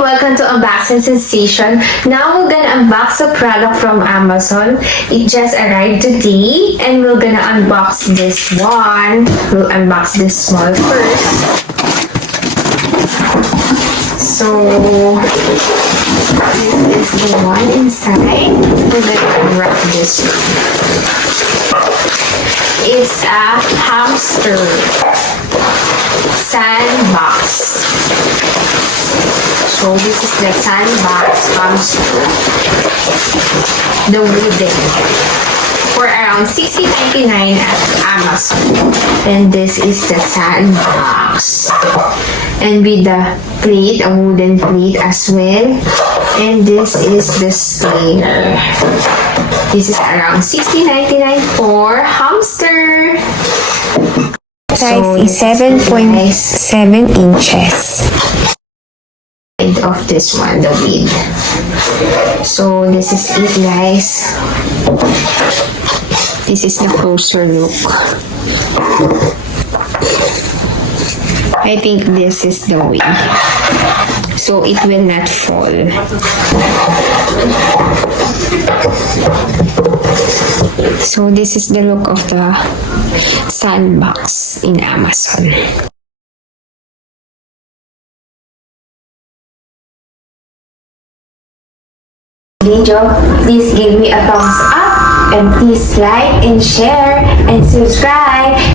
welcome to Unboxing Sensation. Now we're gonna unbox a product from Amazon. It just arrived today and we're gonna unbox this one. We'll unbox this small first. So this is the one inside. We're gonna unwrap this one. It's a hamster sandbox. So this is the sandbox hamster, the wooden, for around $60.99 at Amazon. And this is the sandbox, and with the plate, a wooden plate as well. And this is the sprayer. This is around $60.99 for hamster. Size is 7.7 inches. Of this one, the width. So this is it, guys. This is the closer look. I think this is the way, so it will not fall. So this is the look of the sandbox in Amazon. Video, please give me a thumbs up and please like and share and subscribe.